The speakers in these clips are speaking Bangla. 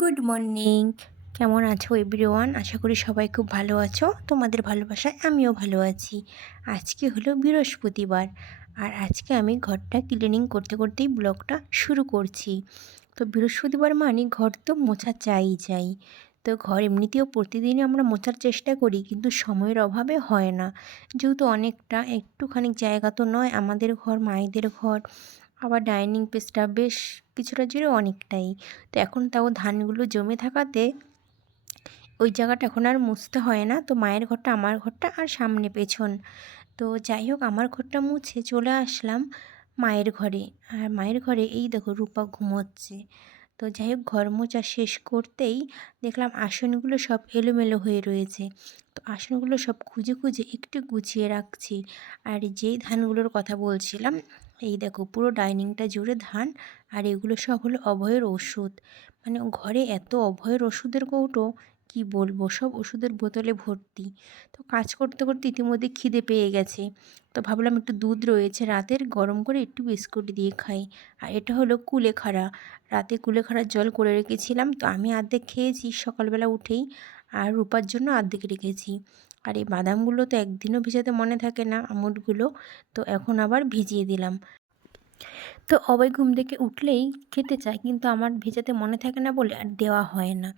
গুড মর্নিং কেমন আছো এভরিওয়ান আশা করি সবাই খুব ভালো আছো। তোমাদের ভালোবাসায় আমিও ভালো আছি। আজকে হলো বৃহস্পতিবার। আর আজকে আমি ঘরটা ক্লিনিং করতে করতেই ব্লগটা শুরু করছি। তো বৃহস্পতিবার মানে ঘর তো মোছা চাই চাই। তো ঘর এমনিতেও প্রতিদিনই আমরা মোছার চেষ্টা করি, কিন্তু সময়ের অভাবে হয় না। যেহেতু অনেকটা একটুখানি জায়গা তো নয় আমাদের ঘর, মায়েদের ঘর। আবার ডাইনিং স্পেসটা বেশ কিছুটা জুড়ে অনেকটাই। তো এখন তাও ধানগুলো জমে থাকাতে ওই জায়গাটা এখন আর মুছতে হয় না। তো মায়ের ঘরটা, আমার ঘরটা আর সামনে পেছন। তো যাই হোক, আমার ঘরটা মুছে চলে আসলাম মায়ের ঘরে। আর মায়ের ঘরে এই দেখো রূপা ঘুমোচ্ছে। তো যাই হোক, ঘর মোচা শেষ করতেই দেখলাম আসনগুলো সব এলোমেলো হয়ে রয়েছে। তো আসনগুলো সব খুঁজে খুঁজে একটু গুছিয়ে রাখছি। আর যেই ধানগুলোর কথা বলছিলাম এই দেখো পুরো ডাইনিংটা জুড়ে ধান আর এগুলো সব হলো অভয়ের ওষুধ। মানে ঘরে এত অভয়ের ওষুধের কৌটো, কি বলব? সব ওষুধের বোতলে ভর্তি। তো কাজ করতে করতে ইতিমধ্যে খিদে পেয়ে গেছে। তো ভাবলাম একটু দুধ রয়েছে রাতের, গরম করে একটু বিস্কুট দিয়ে খাই। আর এটা হলো কুলেখাড়া। রাতে কুলেখাড়ার জল করে রেখেছিলাম, তো আমি অর্ধেক খেয়েছি সকালবেলা উঠেই। আর রূপার জন্য অর্ধেক রেখেছি। আর এই বাদামগুলো তো একদিনও ভেজাতে মনে থাকে না আমুলগুলো। তো এখন আবার ভিজিয়ে দিলাম। তো অবয় ঘুম থেকে উঠলেই খেতে চায়, কিন্তু আমার ভেজাতে মনে থাকে না বলে আর দেওয়া হয় না।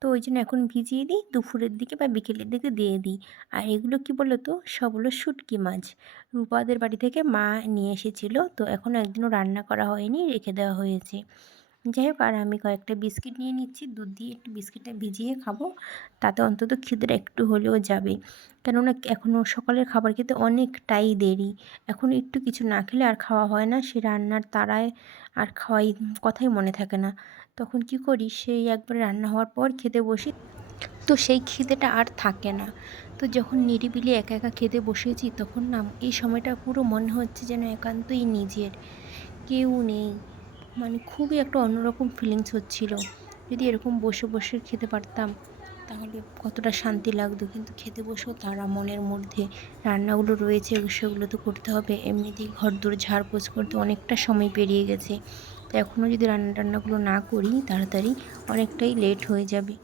তো ওই জন্য এখন ভিজিয়ে দিই, দুপুরের দিকে বা বিকেলের দিকে দিয়ে দিই। আর এগুলো কি বলো তো সব হলো শুটকি মাছ। রূপাদের বাড়ি থেকে মা নিয়ে এসেছিল, তো এখনও একদিনও রান্না করা হয়নি, রেখে দেওয়া হয়েছে। যাই হোক, আর আমি কয়েকটা বিস্কিট নিয়ে নিচ্ছি। দুধ দিয়ে একটু বিস্কিটটা ভিজিয়ে খাব। তাতে অন্তত খিদেটা একটু হলেও যাবে। কেননা এখনও সকালের খাবার খেতে অনেকটাই দেরি। এখন একটু কিছু না খেলে আর খাওয়া হয় না। সে রান্নার তারায় আর খাওয়াই কথাই মনে থাকে না। তখন কি করি, সেই একবার রান্না হওয়ার পর খেতে বসি। তো সেই খিদেটা আর থাকে না। তো যখন নিরিবিলি একা একা খেতে বসেছি, তখন না এই সময়টা পুরো মনে হচ্ছে যেন একান্তই নিজের। কেউ নেই। মানে খুবই একটা অন্যরকম ফিলিংস হচ্ছিল। যদি এরকম বসে বসে খেতে পারতাম, তাহলে কতটা শান্তি লাগতো। কিন্তু খেতে বসেও তারা মনের মধ্যে রান্নাগুলো রয়েছে সেগুলো তো করতে হবে। এমনিতেই ঘর দূর ঝাড়পোছ করতে অনেকটা সময় পেরিয়ে গেছে। তো এখনও যদি রান্না টান্নাগুলো না করি, তাড়াতাড়ি অনেকটাই লেট হয়ে যাবে।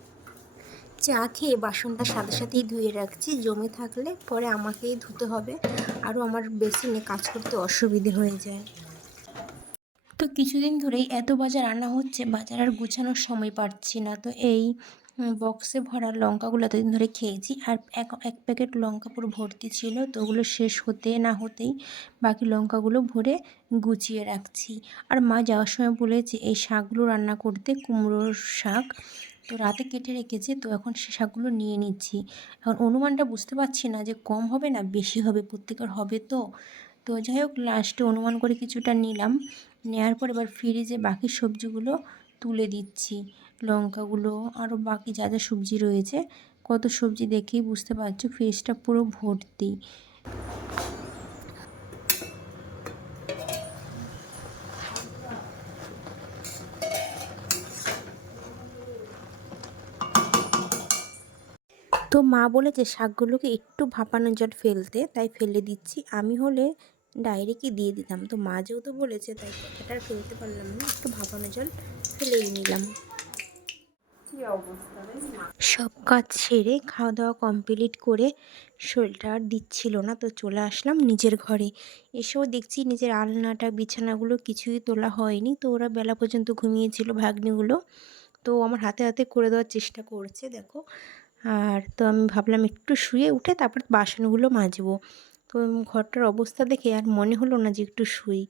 চা খেয়ে বাসনটা সাথে সাথেই ধুয়ে রাখছি। জমে থাকলে পরে আমাকেই ধুতে হবে। আরও আমার বেসিনে কাজ করতে অসুবিধে হয়ে যায়। তো কিছুদিন ধরেই এত বাজার রান্না হচ্ছে, বাজার আর গুছানোর সময় পাচ্ছি না। তো এই বক্সে ভরা লঙ্কাগুলো এতদিন ধরে খেয়েছি আর এক এক প্যাকেট লঙ্কা পুরো ভর্তি ছিল, তো ওগুলো শেষ হতে না হতেই বাকি লঙ্কাগুলো ভরে গুছিয়ে রাখছি। আর মা যাওয়ার সময় বলেছে, এই শাকগুলো রান্না করতে কুমড়োর শাক তো রাতে কেটে রেখেছে, তো এখন সে শাকগুলো নিয়ে নিচ্ছি। এখন অনুমানটা বুঝতে পারছি না যে কম হবে না বেশি হবে, প্রত্যেকের হবে তো। তো যাই হোক লাস্টে অনুমান করে কিছুটা নিলাম। নেওয়ার পর এবার ফ্রিজে বাকি সবজিগুলো তুলে দিচ্ছি। লঙ্কাগুলো আরও বাকি যা যা সবজি রয়েছে, কত সবজি দেখেই বুঝতে পারছ ফ্রিজটা পুরো ভর্তি। তো মা বলেছে, শাকগুলোকে একটু ভাপানোর জল ফেলতে, তাই ফেলে দিচ্ছি। আমি হলে ডাইরেক্টই দিয়ে দিতাম। তো মা যেহেতু বলেছে তাই কথাটা আর ফেলতে পারলাম না। একটু ভাপানো জল ফেলেই নিলাম। সব কাজ সেরে খাওয়া দাওয়া কমপ্লিট করে শরীরটা আর দিচ্ছিল না তো চলে আসলাম নিজের ঘরে। এসেও দেখছি নিজের আলনাটা বিছানাগুলো কিছুই তোলা হয়নি তো ওরা বেলা পর্যন্ত ঘুমিয়েছিল ভাগ্নিগুলো। তো আমার হাতে হাতে করে দেওয়ার চেষ্টা করছে দেখো। আর তো আমি ভাবলাম একটু শুয়ে উঠে তারপর বাসনগুলো মাজবো। তো ঘরটার অবস্থা দেখে আর মনে হলো না যে একটু শুই।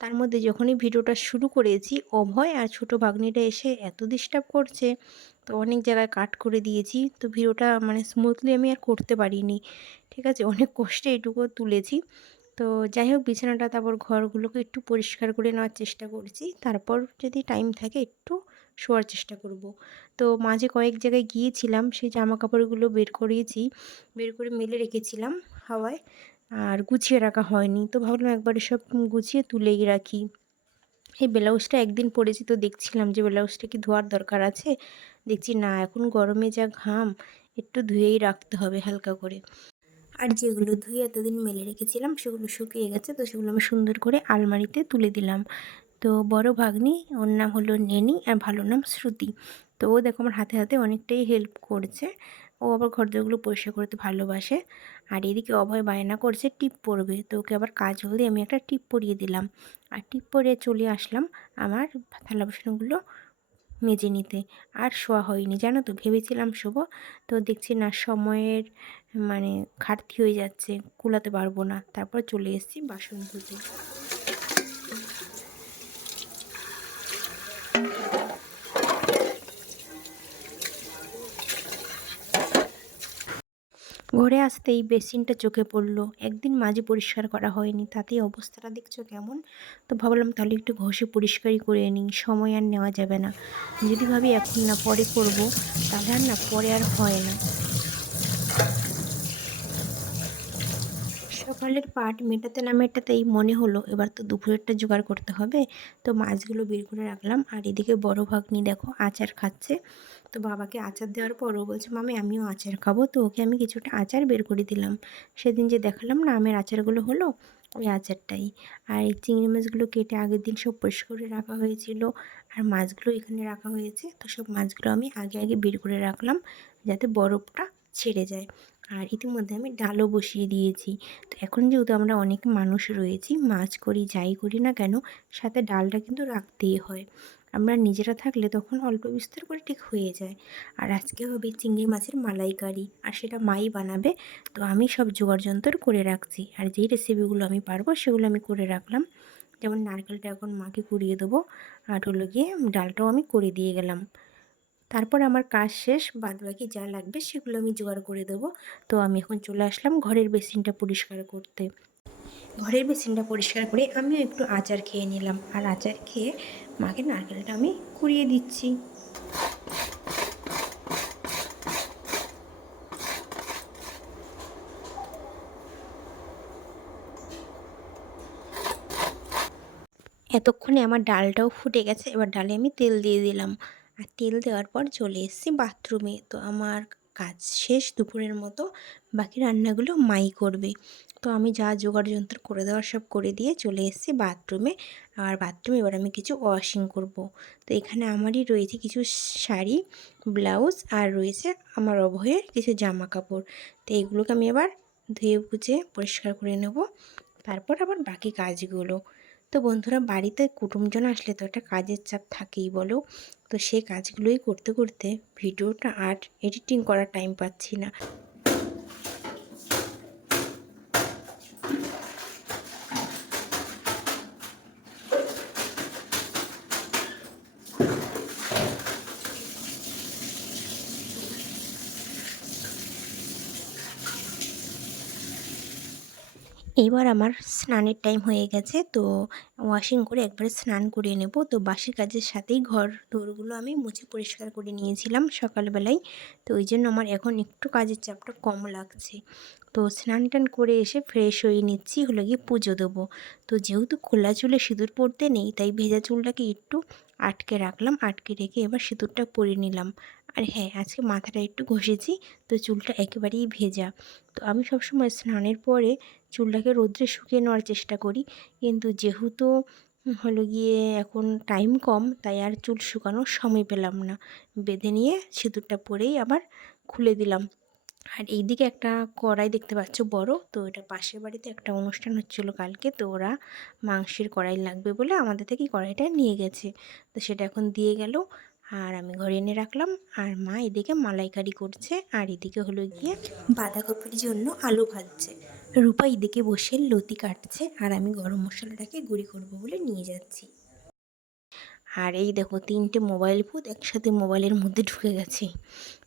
তার মধ্যে যখনই ভিডিওটা শুরু করেছি, অভয় আর ছোটো ভাগ্নিটা এসে এত ডিস্টার্ব করছে, তো অনেক জায়গায় কাট করে দিয়েছি। তো ভিডিওটা মানে স্মুথলি আমি আর করতে পারিনি। ঠিক আছে, অনেক কষ্টে এটুকু তুলেছি। তো যাই হোক, বিছানাটা তারপর ঘরগুলোকে একটু পরিষ্কার করে নেওয়ার চেষ্টা করছি। তারপর যদি টাইম থাকে একটু শোয়ার চেষ্টা করব। তো মাঝে কয়েক জায়গায় গিয়েছিলাম, সেই জামা কাপড়গুলো বের করিয়েছি বের করে মেলে রেখেছিলাম হাওয়ায়। আর গুছিয়ে রাখা হয়নি। তো ভাবলাম একবারে সব গুছিয়ে তুলেই রাখি। এই ব্লাউজটা একদিন পরেছি তো দেখছিলাম যে ব্লাউজটা কি ধোয়ার দরকার আছে। দেখছি না, এখন গরমে যা ঘাম, একটু ধুয়েই রাখতে হবে হালকা করে। আর যেগুলো ধুয়ে এতদিন মেলে রেখেছিলাম, সেগুলো শুকিয়ে গেছে, তো সেগুলো আমি সুন্দর করে আলমারিতে তুলে দিলাম। তো বড় ভাগ্নি, ওর নাম হলো নেনি আর ভালো নাম শ্রুতি। তো ও দেখো আমার হাতে হাতে অনেকটাই হেল্প করছে। ও আবার ঘরদোরগুলো পরিষ্কার করতে ভালোবাসে। আর এদিকে অভয় বায়না করছে, টিপ পরবে। তো ওকে আবার কাজ হলে আমি একটা টিপ পরিয়ে দিলাম। আর টিপ পরিয়ে চলে আসলাম আমার থালা বাসনগুলো মেজে নিতে। আর শোয়া হয়নি, জানো তো, ভেবেছিলাম শোব। তো দেখছি না, সময়ের মানে ঘাটতি হয়ে যাচ্ছে, কুলাতে পারব না। তারপর চলে এসেছি বাসন ধুতে। ঘরে আসতেই বেসিনটা চোখে পড়ল। একদিন মাঝে পরিষ্কার করা হয়নি। তাতেই অবস্থাটা দেখছ কেমন? তো ভাবলাম তাহলে একটু ঘষে পরিষ্কারই করে নিই। সময় আর নেওয়া যাবে না। যদি ভাবি এখন না পরে করব, তাহলে আর না, পরে আর হয় না। সকালের পাট মেটাতে না মেটাতেই মনে হলো, এবার তো দুপুরেরটা জোগাড় করতে হবে। তো মাছগুলো বের করে রাখলাম, আর এদিকে বড় ভাগ্নি দেখো আচার খাচ্ছে। তো বাবাকে আচার দেওয়ার পর ও বলছে, মামি, আমিও আচার খাব। তো ওকে আমি কিছুটা আচার বের করে দিলাম। সেদিন যে দেখালাম না, আমের আচারগুলো হলো, ওই আচারটাই। আর এই চিংড়ি মাছগুলো কেটে আগের দিন সব পরিষ্কার করে রাখা হয়েছিল, আর মাছগুলো এখানে রাখা হয়েছে। তো সব মাছগুলো আমি আগে আগে বের করে রাখলাম, যাতে বরফটা ছেড়ে যায়। আর ইতিমধ্যে আমি ডালও বসিয়ে দিয়েছি। তো এখন যেহেতু আমরা অনেক মানুষ রয়েছি, মাছ করি, যাই করি না কেন, সাথে ডালটা কিন্তু রাখতেই হয়। আমরা নিজেরা থাকলে তখন অল্প বিস্তর করে ঠিক হয়ে যায়। আর আজকে হবে চিংড়ি মাছের মালাইকারি, আর সেটা মাই বানাবে। তো আমি সব জোগাড় যন্ত্র করে রাখছি। আর যেই রেসিপিগুলো আমি পারব, সেগুলো আমি করে রাখলাম। যেমন নারকেলটা এখন মাকে কুড়িয়ে দেবো। আর হলো গিয়ে ডালটাও আমি করে দিয়ে গেলাম। তারপর আমার কাজ শেষ বাদ বাকি যা লাগবে সেগুলো আমি জোগাড় করে দেবো। তো আমি এখন চলে আসলাম ঘরের বেসিনটা পরিষ্কার করতে। ঘরের বেসিনটা পরিষ্কার করে আমিও একটু আচার খেয়ে নিলাম। আর আচার খেয়ে মাকে নারকেলটা আমি কুড়িয়ে দিচ্ছি। এতক্ষণে আমার ডালটাও ফুটে গেছে, এবার ডালে আমি তেল দিয়ে দিলাম। আর তেল দেওয়ার পর চলে এসেছি বাথরুমে। তো আমার কাজ শেষ, দুপুরের মতো। বাকি রান্নাগুলো মাই করবে। তো আমি যা জোগাড় যন্ত্র করে দেওয়ার সব করে দিয়ে চলে এসেছি বাথরুমে। আর বাথরুমে এবার আমি কিছু ওয়াশিং করব। তো এখানে আমারই রয়েছে কিছু শাড়ি, ব্লাউজ আর রয়েছে আমার অভয়ের কিছু জামা কাপড় তো এইগুলোকে আমি এবার ধুয়ে বুঝে পরিষ্কার করে নেব। তারপর আবার বাকি কাজগুলো। তো বন্ধুরা বাড়িতে কুটুমজন আসলে তো একটা কাজের চাপ থাকেই বলো। তো সেই কাজগুলোই করতে করতে ভিডিওটা আর এডিটিং করার টাইম পাচ্ছি না। এবার আমার স্নানের টাইম হয়ে গেছে, তো ওয়াশিং করে একবারে স্নান করে নেব। তো বাসি কাজের সাথেই ঘর দৌড়গুলো আমি মুছে পরিষ্কার করে নিয়েছিলাম সকালবেলায়। তো ওই জন্য আমার এখন একটু কাজের চাপটা কম লাগছে। তো স্নান টান করে এসে ফ্রেশ হয়ে নিচ্ছি, হলো গিয়ে পুজো দেবো। তো যেহেতু খোলা চুলে সিঁদুর পরতে নেই, তাই ভেজা চুলটাকে একটু আটকে রাখলাম, আটকে রেখে এবার সিঁদুরটা পরে নিলাম। আর হ্যাঁ আজকে মাথাটা একটু ঘষেছি, তো চুলটা একেবারেই ভেজা। তো আমি সবসময় স্নানের পরে চুলটাকে রোদ্রে শুকিয়ে নেওয়ার চেষ্টা করি। কিন্তু যেহেতু হলো গিয়ে এখন টাইম কম, তাই আর চুল শুকানোর সময় পেলাম না। বেঁধে নিয়ে সিঁদুরটা পরেই আবার খুলে দিলাম। আর এইদিকে একটা কড়াই দেখতে পাচ্ছ বড়, তো এটা পাশের বাড়িতে একটা অনুষ্ঠান হচ্ছিল কালকে, তো ওরা মাংসের কড়াই লাগবে বলে আমাদের থেকে কড়াইটা নিয়ে গেছে। তো সেটা এখন দিয়ে গেল, আর আমি ঘরে এনে রাখলাম। আর মা এদিকে মালাইকারি করছে, আর এদিকে হলো গিয়ে বাঁধাকপির জন্য আলু ভাজছে। রূপা এদিকে বসে লতি কাটছে আর আমি গরম মশলাটাকে গুঁড়ি করব বলে নিয়ে যাচ্ছি। আর এই দেখো, তিনটে মোবাইল ভূত একসাথে মোবাইলের মধ্যে ঢুকে গেছে।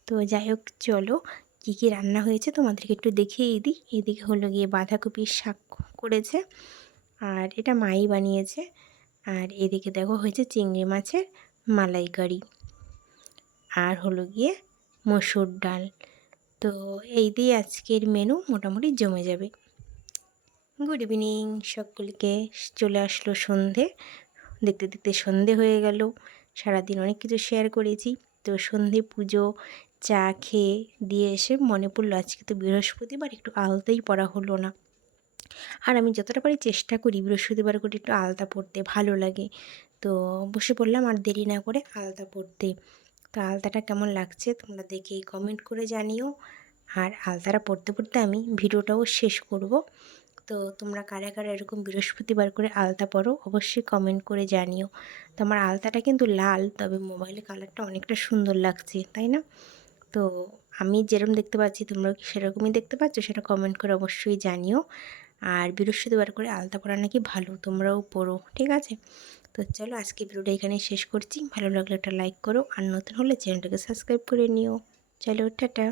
তো যাই হোক, চলো কী কী রান্না হয়েছে তোমাদেরকে একটু দেখিয়ে দিই। এদিকে হলো গিয়ে বাঁধাকপির শাক করেছে আর এটা মাই বানিয়েছে। আর এদিকে দেখো হয়েছে চিংড়ি মাছের মালাইকারি। আর হলো গিয়ে মসুর ডাল। তো এই দিয়ে আজকের মেনু মোটামুটি জমে যাবে। গুড ইভিনিং সকলকে। চলে আসলো সন্ধে। দেখতে দেখতে সন্ধে হয়ে গেল। সারাদিন অনেক কিছু শেয়ার করেছি। তো সন্ধে পুজো, চা খেয়ে দিয়ে এসে মনে পড়ল আজকে তো বৃহস্পতিবার, একটু আলতাই পড়া হলো না। আর আমি যতটা পারি চেষ্টা করি বৃহস্পতিবার করে একটু আলতা পরতে ভালো লাগে। তো বসে পড়লাম আর দেরি না করে আলতা পরতে তো আলতাটা কেমন লাগছে তোমরা দেখে কমেন্ট করে জানিও। আর আলতাটা পড়তে পড়তে আমি ভিডিওটাও শেষ করব। তো তোমরা কারা কারা এরকম বৃহস্পতিবার করে আলতা পরো অবশ্যই কমেন্ট করে জানিও। তো আমার আলতাটা কিন্তু লাল, তবে মোবাইলে কালারটা অনেকটা সুন্দর লাগছে, তাই না? তো আমি যেরকম দেখতে পাচ্ছি তোমরা কি সেরকমই দেখতে পাচ্ছ সেটা কমেন্ট করে অবশ্যই জানিও। আর বৃহস্পতিবার করে আলতা পরা নাকি ভালো, তোমরাও পড়ো, ঠিক আছে? তো চলো আজকে ভিডিওটা এখানে শেষ করছি। ভালো লাগলে একটা লাইক করো আর নতুন হলে চ্যানেলটাকে সাবস্ক্রাইব করে নিও। চলো, টাটা।